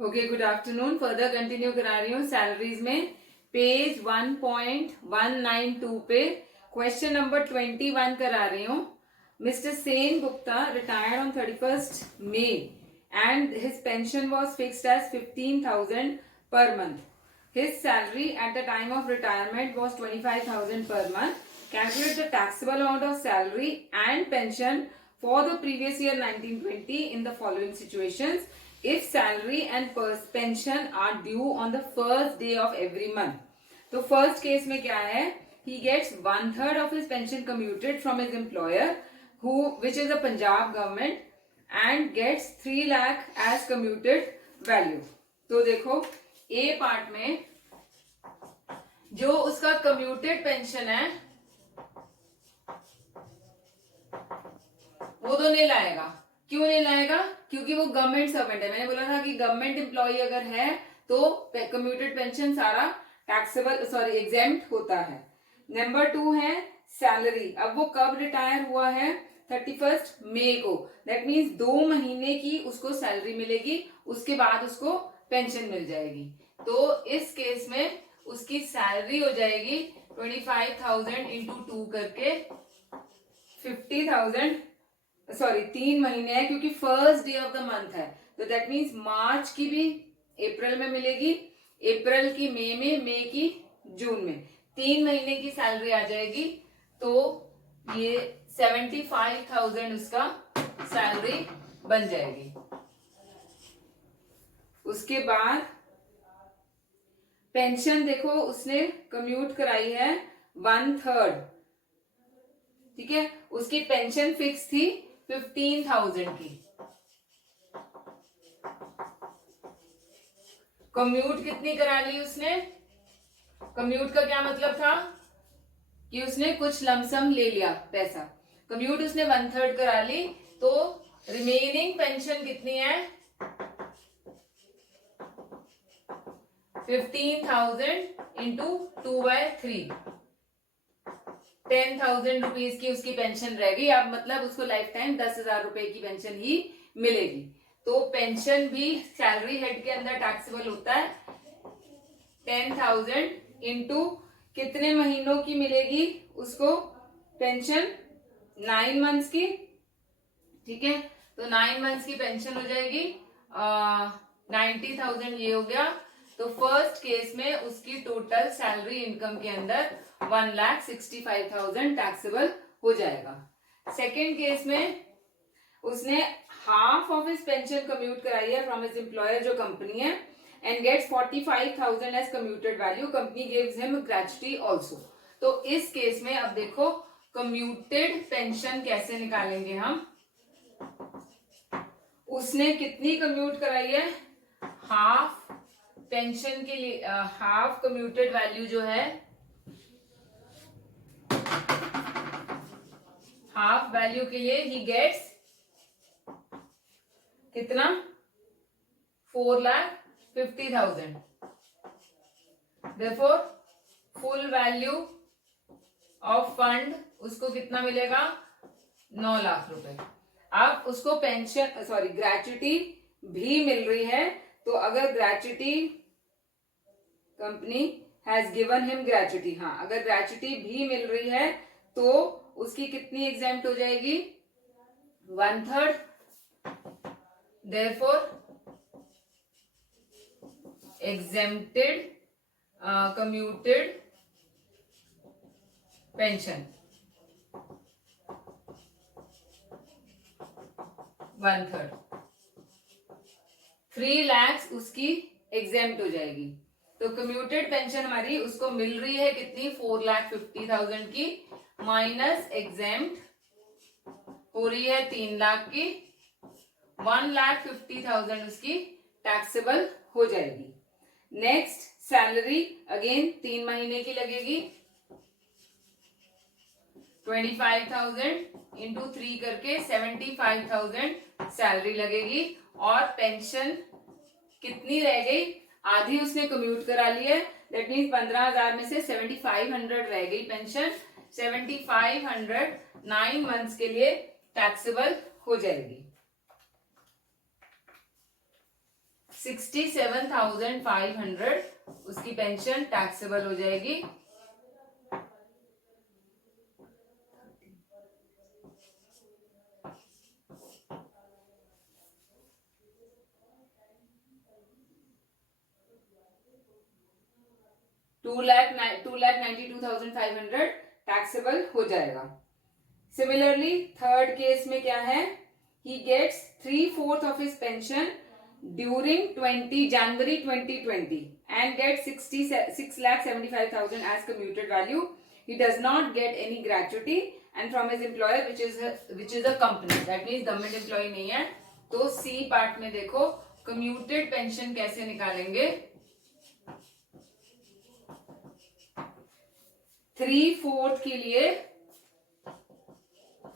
Okay, good afternoon. Further continue करा रही हूँ सैलरीज में। पेज 1.192 पे क्वेश्चन नंबर 21 करा रही हूँ। Mister Sen Gupta retired on 31st May and his pension was fixed as 15,000 per month. His salary at the time of retirement was 25,000 per month. Calculate the taxable amount of salary and pension for the previous year 1920 in the following situations. If salary and pension are due on the first day of every month. तो first case में क्या है? He gets 1/3 of his pension commuted from his employer, which is the Punjab government, and gets 3 lakh as commuted value. तो देखो ए part में जो उसका commuted pension है वो तो नहीं लाएगा। क्यों नहीं लाएगा? क्योंकि वो गवर्नमेंट सर्वेंट है। मैंने बोला था कि गवर्नमेंट एम्प्लॉय अगर है तो कम्यूटेड पेंशन सारा टैक्सेबल एग्जेम्प्ट होता है। नंबर 2 है सैलरी। अब वो कब रिटायर हुआ है? 31st May को। दैट मीन्स 2 महीने की उसको सैलरी मिलेगी, उसके बाद उसको पेंशन मिल जाएगी। तो इस केस में उसकी सैलरी हो जाएगी 25,000 इंटू 2 करके 50,000। 3 महीने है क्योंकि first day of the month है, तो दैट मीन्स मार्च की भी अप्रैल में मिलेगी, अप्रैल की मई में, मई की जून में। 3 महीने की सैलरी आ जाएगी। तो ये 75,000 उसका सैलरी बन जाएगी। उसके बाद पेंशन देखो उसने कम्यूट कराई है 1/3। ठीक है, उसकी पेंशन फिक्स थी 15,000 की। कम्यूट कितनी करा ली उसने? कम्यूट का क्या मतलब था कि उसने कुछ लमसम ले लिया पैसा। कम्यूट उसने 1/3 करा ली, तो रिमेनिंग पेंशन कितनी है? 15,000 इंटू 2/3, 10,000 रुपीज की उसकी पेंशन रहेगी। अब मतलब उसको लाइफ टाइम 10,000 रुपए की पेंशन ही मिलेगी। तो पेंशन भी सैलरी हेड के अंदर टैक्सेबल होता है। 10,000 इंटू कितने महीनों की मिलेगी उसको पेंशन? 9 मंथ्स की। ठीक है, तो 9 मंथ्स की पेंशन हो जाएगी 90,000। ये हो गया। तो फर्स्ट केस में उसकी टोटल सैलरी इनकम के अंदर 1,65,000 टैक्सेबल हो जाएगा। सेकेंड केस में उसने half of his pension commute कराई है फ्रॉम हिज एम्प्लॉयर जो कंपनी है, and gets 45,000 as commuted value. Company gives him gratuity also. तो इस केस में अब देखो कम्यूटेड पेंशन कैसे निकालेंगे हम। उसने कितनी कम्यूट कराई है? हाफ पेंशन के लिए हाफ कम्यूटेड वैल्यू जो है, हाफ वैल्यू के लिए ही गेट्स कितना? 4,50,000। Therefore full value of fund उसको कितना मिलेगा? 9 लाख रुपए। अब उसको पेंशन ग्रेच्युटी भी मिल रही है। तो अगर gratuity company has given him gratuity, हाँ अगर ग्रेच्युटी भी मिल रही है तो उसकी कितनी एग्जेम्प्ट हो जाएगी? 1/3। Therefore exempted commuted pension 1/3। 3 lakhs उसकी एग्जेम्प्ट हो जाएगी। तो कम्यूटेड पेंशन हमारी उसको मिल रही है कितनी? 4,50,000 की, माइनस एग्जेम्प्ट हो रही है 3 लाख की। 1,50,000 उसकी टैक्सेबल हो जाएगी। नेक्स्ट सैलरी अगेन 3 महीने की लगेगी। 25,000 इंटू 3 करके 75,000 सैलरी लगेगी। और पेंशन कितनी रह गई? आधी उसने कम्यूट करा ली है। दैट मीन्स 15,000 में से 7,500 रह गई पेंशन। 7,500 9 मंथ्स के लिए टैक्सेबल हो जाएगी। 67,500 उसकी पेंशन टैक्सेबल हो जाएगी। $2,92,500 टैक्सेबल हो जाएगा। सिमिलरली थर्ड केस में क्या है, he gets 3/4 of his pension during January 2020 and gets 6,75,000 as commuted value. He does not get any gratuity and from his employer which is a company, that means government employee नहीं है। तो C part में देखो commuted pension कैसे निकालेंगे। 3/4 के लिए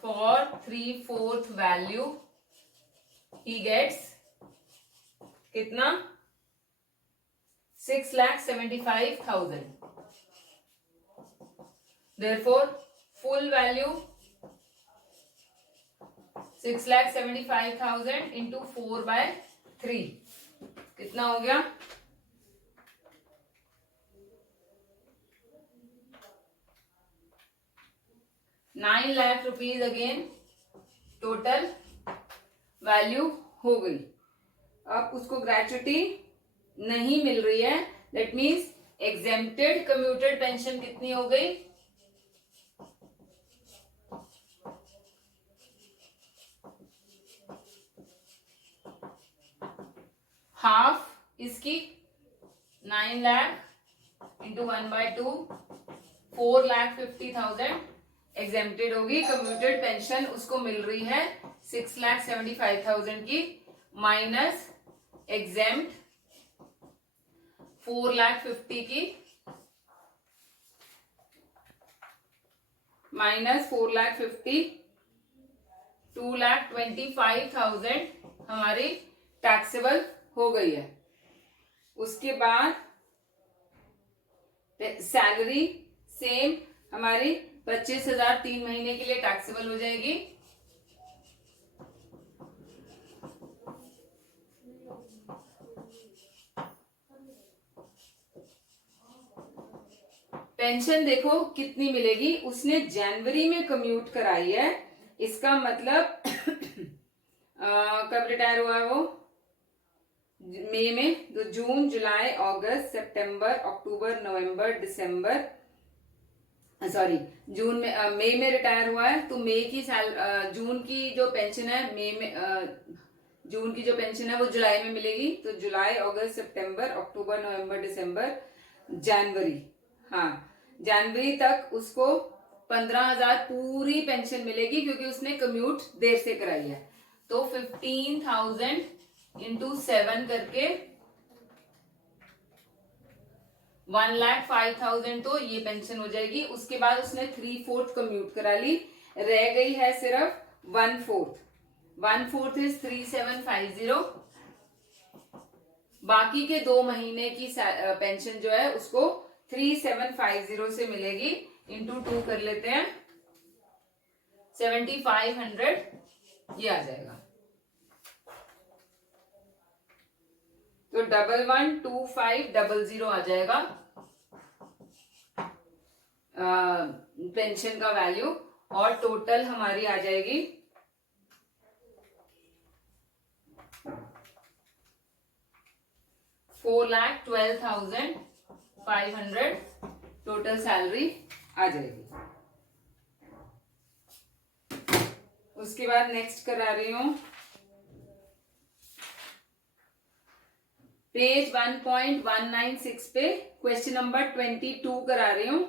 for 3/4 value he gets कितना 6,75,000। therefore full value 6,75,000 into 4/3 कितना हो गया 9 lakh rupees again total value हो गई। अब उसको ग्रेचुटी नहीं मिल रही है, that means exempted commuted pension कितनी हो गई 1/2 इसकी 9 लाख इंटू 1/2 4,50,000 एग्जेम्प्टेड होगी। कम्यूटेड पेंशन उसको मिल रही है 6,75,000 की माइनस एग्जेम्प्ट 4,50,000 की माइनस 4,50,000 2,25,000 हमारी टैक्सेबल हो गई है। उसके बाद सैलरी सेम हमारी 25,000 3 महीने के लिए टैक्सेबल हो जाएगी। पेंशन देखो कितनी मिलेगी, उसने जनवरी में कम्यूट कराई है, इसका मतलब कब रिटायर हुआ है वो मई में, तो जून जुलाई अगस्त सितंबर अक्टूबर नवंबर दिसंबर सॉरी जून में मई में रिटायर हुआ है। तो मई की जून की जो पेंशन है मई में जून की जो पेंशन है वो जुलाई में मिलेगी। तो जुलाई अगस्त सितंबर अक्टूबर नवंबर दिसंबर जनवरी, हाँ जनवरी तक उसको 15,000 पूरी पेंशन मिलेगी क्योंकि उसने कम्यूट देर से कराई है। तो 15,000 इंटू 7 करके 1,05,000 तो ये पेंशन हो जाएगी। उसके बाद उसने 3/4 कम्यूट करा ली, रह गई है सिर्फ 1/4। 1/4 इज 3,750। बाकी के 2 महीने की पेंशन जो है उसको 3,750 से मिलेगी। इंटू 2 कर लेते हैं 7,500 ये आ जाएगा। तो 11,2500 आ जाएगा पेंशन का वैल्यू, और टोटल हमारी आ जाएगी 4,12,500 टोटल सैलरी आ जाएगी। उसके बाद नेक्स्ट करा रही हूं पेज 1.196 पे क्वेश्चन नंबर 22 करा रही हूं।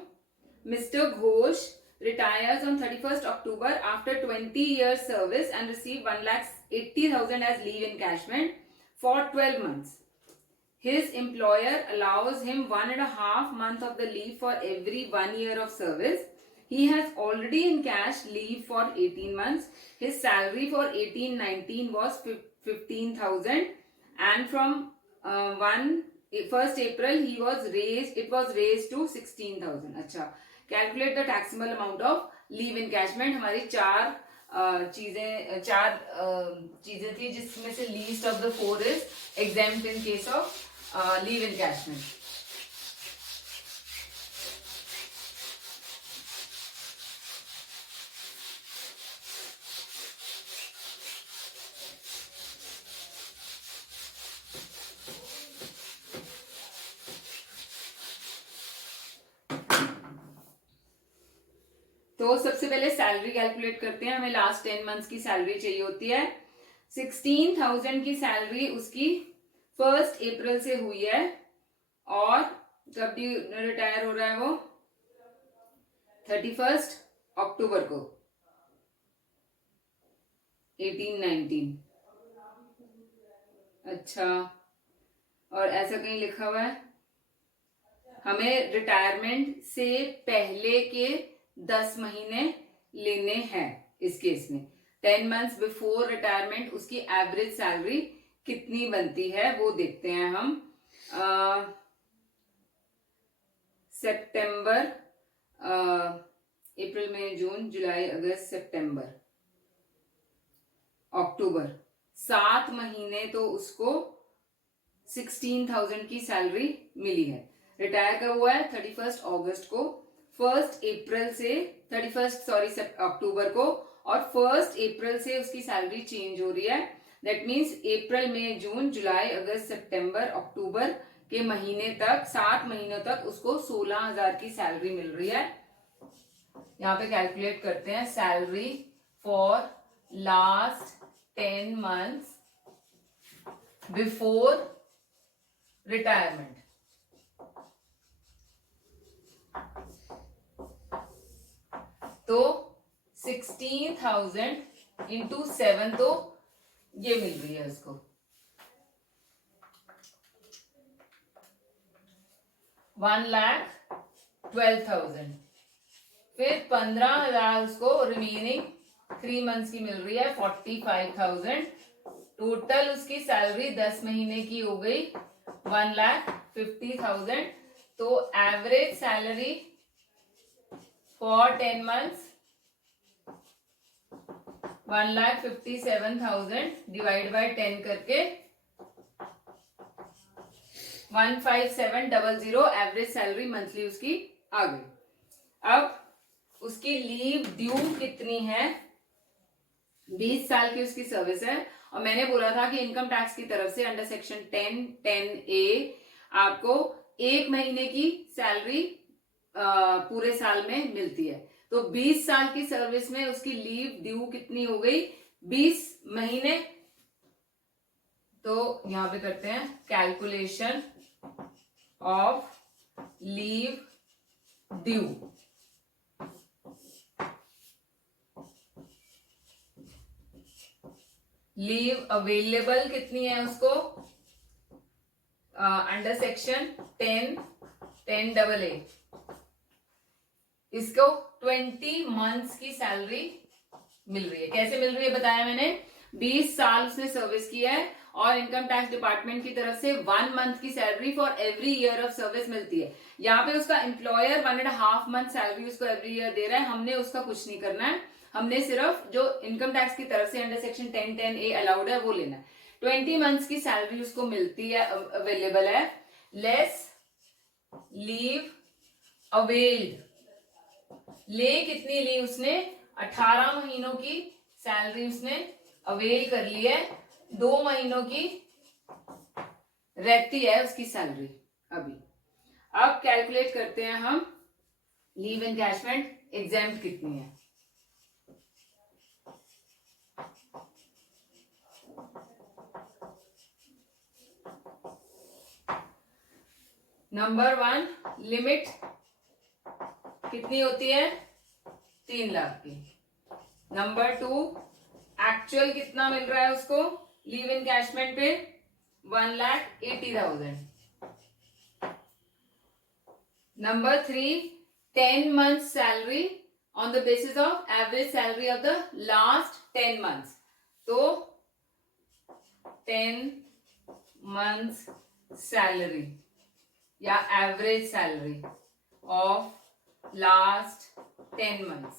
Mister Ghosh retires on 31st October after 20 years service and received 1,80,000 as leave encashment for 12 months. His employer allows him 1.5 month of the leave for every 1 year of service. He has already encashed leave for 18 months. His salary for 18-19 was 15,000 and from 1st April it was raised to 16,000. अच्छा, calculate the taxable amount of leave encashment. हमारी 4 चार चीजें थी, जिसमें से least of the 4 is exempt in case of leave encashment. तो सबसे पहले सैलरी कैलकुलेट करते हैं. हमें लास्ट 10 मंथ्स की सैलरी चाहिए होती है. 16,000 की सैलरी उसकी 1 अप्रैल से हुई है, और कब रिटायर हो रहा है वो? 31 अक्टूबर को 18-19. अच्छा, और ऐसा कहीं लिखा हुआ है हमें रिटायरमेंट से पहले के 10 महीने लेने हैं. इस केस में 10 मंथ्स बिफोर रिटायरमेंट उसकी एवरेज सैलरी कितनी बनती है वो देखते हैं हम. सितंबर, अप्रैल, मई, जून, जुलाई, अगस्त, सितंबर, अक्टूबर, 7 महीने तो उसको 16,000 की सैलरी मिली है. रिटायर कब हुआ है? 31 अगस्त को. 1 अप्रैल से 31 अक्टूबर को, और 1 अप्रैल से उसकी सैलरी चेंज हो रही है. दैट मीन्स अप्रैल, मई, जून, जुलाई, अगस्त, सितंबर, अक्टूबर के महीने तक, 7 महीनों तक उसको 16,000 की सैलरी मिल रही है. यहाँ पे कैलकुलेट करते हैं. Salary for last 10 months before retirement. तो 16,000 इंटू 7, तो ये मिल रही है उसको 1,12,000. फिर 15,000 उसको रिमेनिंग 3 मंथ्स की मिल रही है, 45,000. टोटल उसकी सैलरी 10 महीने की हो गई 1,50,000. तो average salary for 10 months 1,57,000 divide by 10 करके 15700 एवरेज सैलरी मंथली उसकी आ गई. अब उसकी लीव ड्यू कितनी है? 20 साल की उसकी सर्विस है, और मैंने बोला था कि इनकम टैक्स की तरफ से अंडर सेक्शन 10(10)(a) आपको 1 महीने की सैलरी पूरे साल में मिलती है. तो 20 साल की सर्विस में उसकी लीव ड्यू कितनी हो गई? 20 महीने. तो यहां पे करते हैं calculation of leave due. Leave available कितनी है उसको? अंडर सेक्शन 10(10)(a) इसको 20 मंथ्स की सैलरी मिल रही है. कैसे मिल रही है बताया मैंने. 20 साल उसने सर्विस किया है, और इनकम टैक्स डिपार्टमेंट की तरफ से 1 मंथ की salary for every year of service मिलती है. यहाँ पे उसका एम्प्लॉयर 1.5 मंथ सैलरी उसको एवरी ईयर दे रहा है. हमने उसका कुछ नहीं करना है. हमने सिर्फ जो इनकम टैक्स की तरफ से अंडर सेक्शन 10(10)(a) अलाउड है वो लेना है. 20 मंथ्स की सैलरी उसको मिलती है, अवेलेबल है. Less leave availed. ले कितनी ली उसने? 18 महीनों की सैलरी उसने अवेल कर ली है. 2 महीनों की रहती है उसकी सैलरी अभी. अब कैलकुलेट करते हैं हम लीव एनकैशमेंट एग्जाम्प्ट कितनी है. नंबर 1 लिमिट कितनी होती है? 3 लाख की. नंबर 2 एक्चुअल कितना मिल रहा है उसको लीव एनकैशमेंट पे? 1,80,000. Number 3 10 months salary on the basis of average salary of the last 10 months. तो 10 months सैलरी या average salary of last 10 months.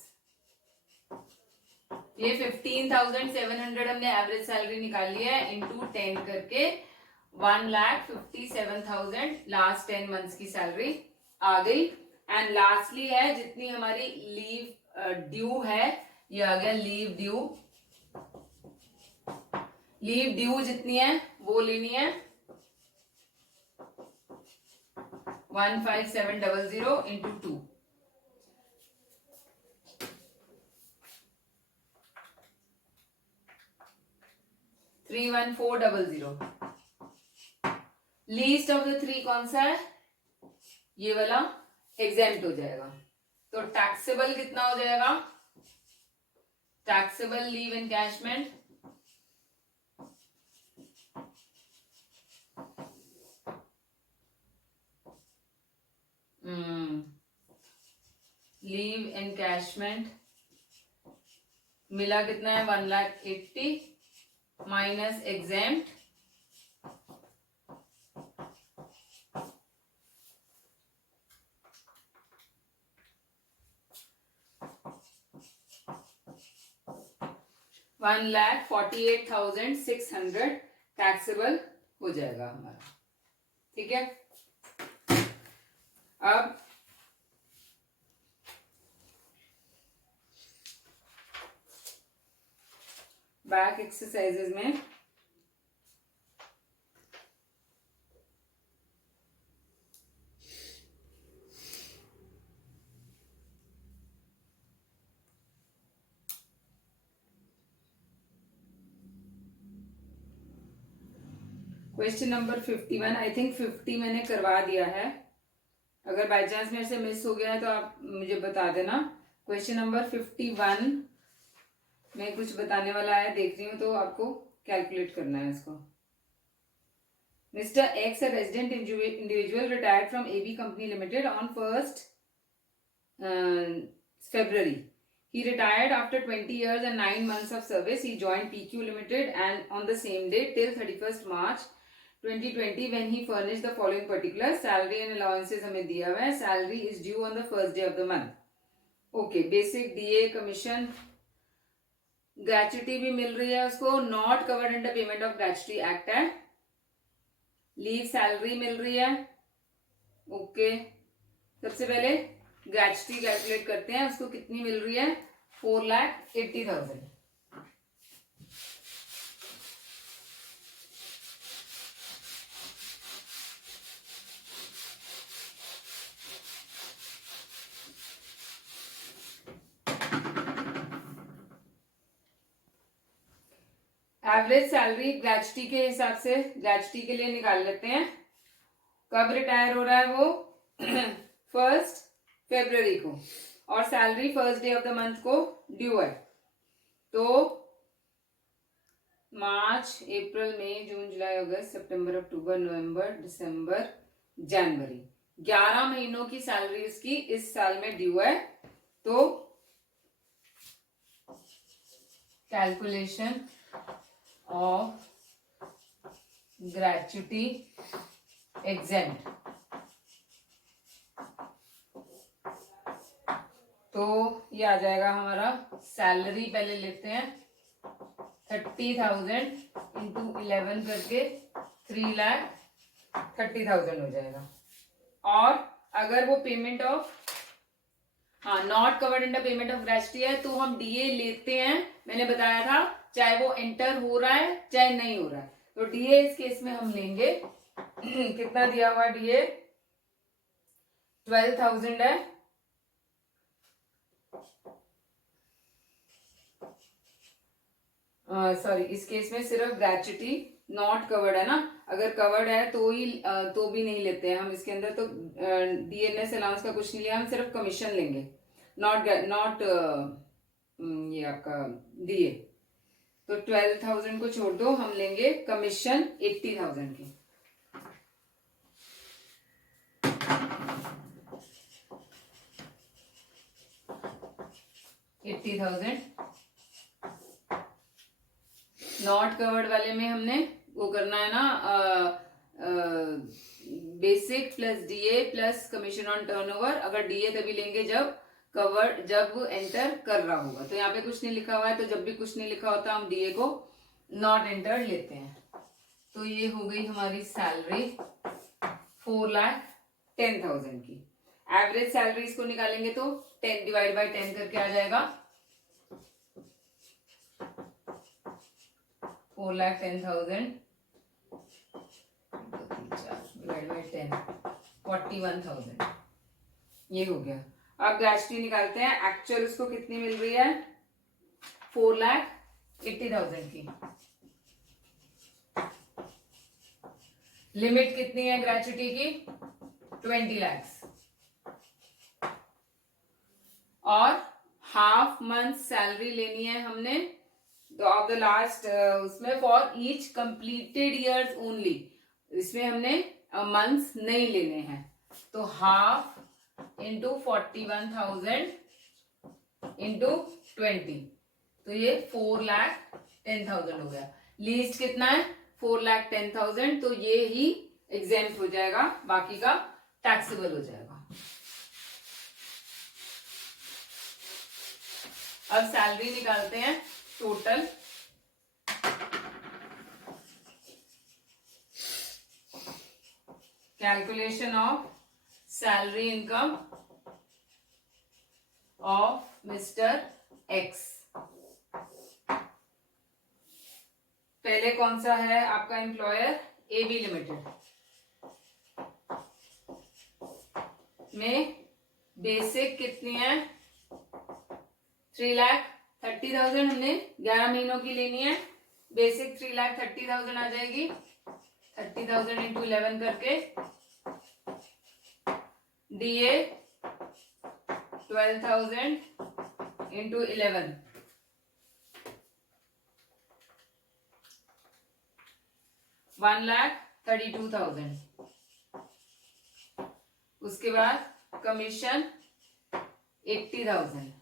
ये 15,700 हमने एवरेज सैलरी निकाल लिया है इंटू 10 करके 1,57,000 लास्ट 10 मंथ्स की सैलरी आ गई। एंड लास्टली है जितनी हमारी लीव ड्यू है, ये आ गया लीव ड्यू। लीव ड्यू जितनी है वो लेनी है 15700 into 2, 31400। Least of the three कौन सा है? ये वाला एग्जेम्प्ट हो जाएगा। तो टैक्सेबल कितना हो जाएगा? Taxable leave encashment leave encashment मिला कितना है? 1,80,000 माइनस एग्जेम्प्ट 1,48,600 टैक्सेबल हो जाएगा हमारा। ठीक है, अब बैक एक्सरसाइजेज में क्वेश्चन नंबर 51, आई थिंक 50 मैंने करवा दिया है। अगर बाय चांस मेरे से मिस हो गया है तो आप मुझे बता देना। क्वेश्चन नंबर 51 में कुछ बताने वाला है, देख रही हूँ, तो आपको कैलकुलेट करना है इसको। Mr. X, a resident individual, retired from AB Company Limited on 1st February. He retired after 20 years and 9 months of service. He joined PQ Limited and on the same day till 31st March 2020 when he furnished the following particulars. Salary and allowances हमें दिया हुआ है. Salary is due on the first day of the month. Okay, basic DA, commission, gratuity भी मिल रही है उसको. Not covered under payment of gratuity act है. Leave salary मिल रही है. ओके, सबसे पहले ग्रेच्युटी कैलकुलेट करते हैं. उसको कितनी मिल रही है? 4,80,000. एवरेज सैलरी ग्रेच्युटी के हिसाब से ग्रेच्युटी के लिए निकाल लेते हैं. कब रिटायर हो रहा है वो? 1st February को, और salary first day of the month को ड्यू है. तो मार्च, अप्रैल, मई, जून, जुलाई, अगस्त, सितंबर, अक्टूबर, नवंबर, दिसंबर, जनवरी, 11 महीनों की सैलरी उसकी इस साल में ड्यू है. तो कैलकुलेशन ऑफ ग्रेच्युटी एग्जेम्प्ट, तो ये आ जाएगा हमारा. सैलरी पहले लेते हैं 30,000 इंटू 11 करके 3,30,000 हो जाएगा. और अगर वो payment of not covered under payment of gratuity है तो हम डीए लेते हैं. मैंने बताया था चाहे वो एंटर हो रहा है चाहे नहीं हो रहा है. तो डीए इस केस में हम लेंगे. कितना दिया हुआ डीए? 12,000 है. सॉरी, इस केस में सिर्फ ग्रेच्युटी नॉट कवर्ड है ना. अगर कवर्ड है तो ही तो भी नहीं लेते हैं हम इसके अंदर. तो डीएनएस अलाउंस का कुछ नहीं लिया, हम सिर्फ कमीशन लेंगे, नॉट ये आपका डीए. तो 12,000 को छोड़ दो, हम लेंगे कमीशन 80,000 की. नॉट कवर्ड वाले में हमने वो करना है ना, basic plus DA plus commission on turnover. अगर डीए तभी लेंगे जब कवर जब एंटर कर रहा होगा। तो यहाँ पे कुछ नहीं लिखा हुआ है, तो जब भी कुछ नहीं लिखा होता हम डीए को नॉट एंटर लेते हैं। तो ये हो गई हमारी सैलरी 4,10,000 की। एवरेज सैलरी इसको निकालेंगे तो 10 डिवाइड बाई 10 करके आ जाएगा 4,10,000 डिवाइड बाई 10 41,000 ये हो गया। अब ग्रेचुटी निकालते हैं। एक्चुअल उसको कितनी मिल रही है 4,80,000 की। लिमिट कितनी है ग्रेचुटी की 20 लाख। और हाफ मंथ सैलरी लेनी है हमने तो ऑफ द लास्ट उसमें for each completed years only. इसमें हमने मंथ्स नहीं लेने हैं। तो हाफ इंटू 41,000 इंटू 20 तो ये 4,10,000 हो गया। लीस्ट कितना है 4,10,000 तो ये ही एग्जेम्प्ट हो जाएगा, बाकी का टैक्सेबल हो जाएगा। अब सैलरी निकालते हैं total. Calculation of salary income of mister x. पहले कौन सा है आपका एम्प्लॉयर एबी लिमिटेड में बेसिक कितनी है 3,30,000 हमने 11 महीनों की लेनी है। बेसिक 3,30,000 आ जाएगी। 30,000 इंटू 11 करके डीए 12,000 इंटू 11 1,32,000। उसके बाद कमीशन 80,000।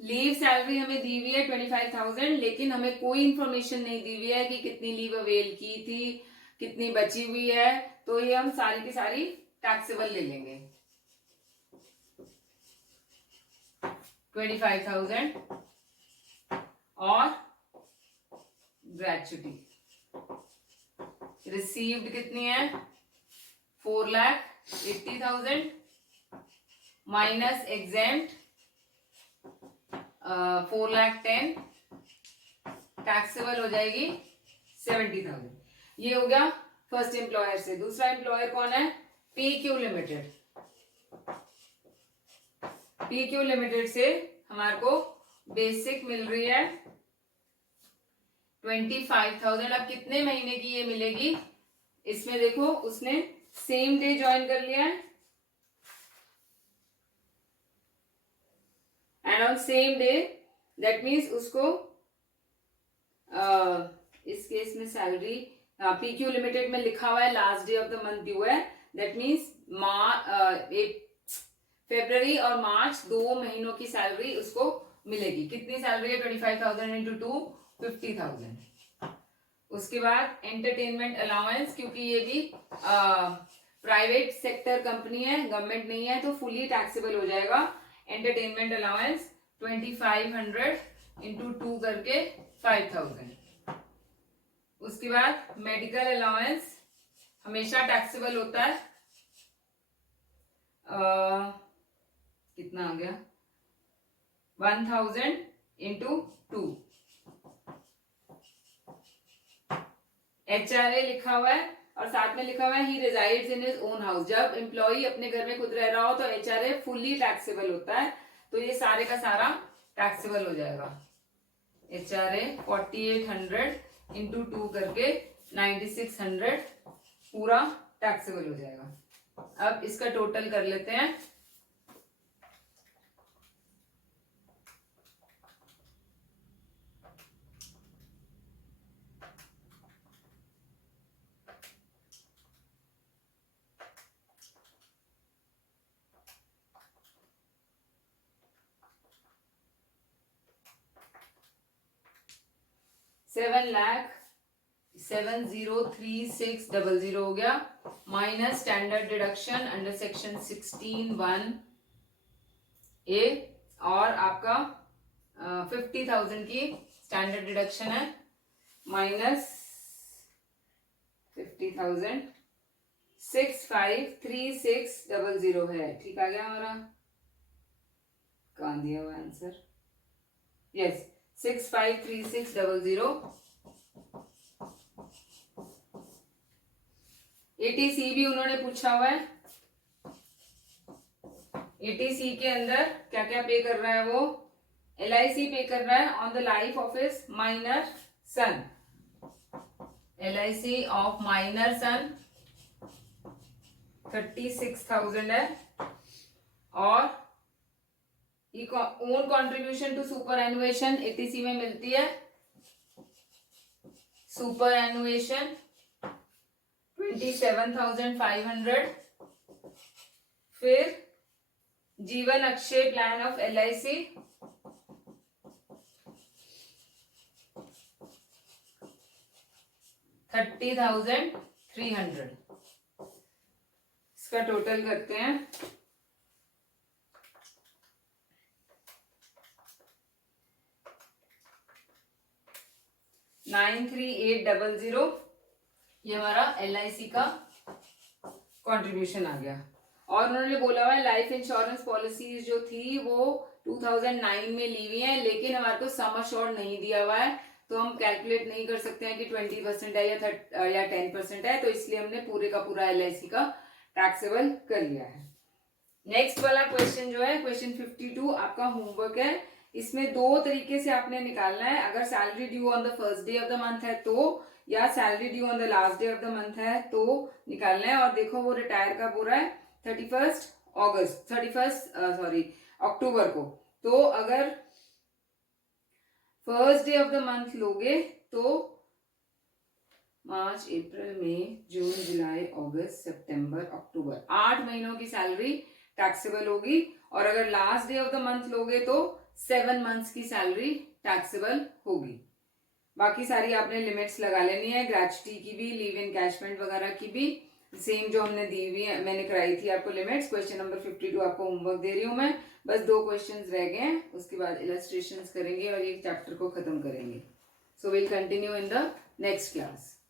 लीव सैलरी हमें दी हुई है 25,000 लेकिन हमें कोई इंफॉर्मेशन नहीं दी हुई है कि कितनी लीव अवेल की थी, कितनी बची हुई है। तो ये हम सारी की सारी टैक्सेबल ले लेंगे। 25,000 और ग्रेचुटी रिसीव्ड कितनी है 4,80,000 माइनस एग्जेम्प्ट 4,10,000 टैक्सेबल हो जाएगी 70,000। ये हो गया फर्स्ट एम्प्लॉयर से। दूसरा एम्प्लॉयर कौन है PQ लिमिटेड। PQ लिमिटेड से हमारे को बेसिक मिल रही है 25,000। अब कितने महीने की ये मिलेगी इसमें देखो उसने सेम डे ज्वाइन कर लिया है and on same day that means उसको इस केस में सैलरी PQ लिमिटेड में लिखा हुआ है last day of the month due है। दैट मीन्स फरवरी और मार्च 2 महीनों की सैलरी उसको मिलेगी। कितनी सैलरी है 25,000 इंटू 2 50,000। उसके बाद एंटरटेनमेंट अलाउंस, क्योंकि ये भी प्राइवेट सेक्टर कंपनी है गवर्नमेंट नहीं है तो फुली टैक्सेबल हो जाएगा। एंटरटेनमेंट अलाउंस 2,500 इंटू 2 करके 5,000। उसके बाद मेडिकल अलाउंस हमेशा टैक्सेबल होता है। कितना आ गया 1,000 इंटू 2। HRA लिखा हुआ है और साथ में लिखा हुआ है he resides in his own house. जब एम्प्लॉय अपने घर में खुद रह रहा हो तो HRA फुल्ली टैक्सेबल होता है। तो ये सारे का सारा टैक्सेबल हो जाएगा। HRA 4,800 इंटू 2 करके 9,600 पूरा टैक्सेबल हो जाएगा। अब इसका टोटल कर लेते हैं। $7,07,03600 हो गया minus standard deduction under section 16(1)(a) और आपका 50,000 की स्टैंडर्ड डिडक्शन है माइनस 50,000 653600 है। ठीक आ गया हमारा, कहाँ दिया हुआ आंसर, यस 653600। एटीसी भी उन्होंने पूछा हुआ है। एटीसी के अंदर क्या क्या पे कर रहा है वो, एलआईसी पे कर रहा है on the life of his minor son, LIC of minor son 36,000 है। और own contribution to superannuation etc में मिलती है, सुपर एनुएशन 27,500। फिर जीवन अक्षय प्लान ऑफ एलआईसी 30,300। इसका टोटल करते हैं, 93,800। ये हमारा एलआईसी का कंट्रीब्यूशन आ गया। और उन्होंने बोला हुआ है लाइफ इंश्योरेंस पॉलिसीज जो थी वो 2009 में ली हुई है, लेकिन हमारे को सम अश्योर्ड नहीं दिया हुआ है, तो हम कैलकुलेट नहीं कर सकते हैं कि 20% है या 10% है, तो इसलिए हमने पूरे का पूरा एलआईसी का टैक्सेबल कर लिया है। नेक्स्ट वाला क्वेश्चन जो है क्वेश्चन 52 आपका होमवर्क है। इसमें दो तरीके से आपने निकालना है, अगर salary due on the first day of the month है तो, या salary due on the last day of the month है तो निकालना है। और देखो वो रिटायर कब हो रहा है, 31 अक्टूबर को। तो अगर first day of the month लोगे तो मार्च अप्रैल मई जून जुलाई अगस्त सितंबर अक्टूबर 8 महीनों की सैलरी टैक्सेबल होगी। और अगर last day of the month लोगे तो 7 मंथ्स की सैलरी टैक्सेबल होगी। बाकी सारी आपने लिमिट्स लगा लेनी है, ग्रेच्युटी की भी, लीव इनकैशमेंट वगैरह की भी सेम जो हमने दी हुई है, मैंने कराई थी आपको लिमिट्स। क्वेश्चन नंबर 52 आपको होमवर्क दे रही हूं मैं, बस 2 क्वेश्चंस रह गए हैं, उसके बाद इलस्ट्रेशंस करेंगे और ये चैप्टर को खत्म करेंगे। So will continue in the next class.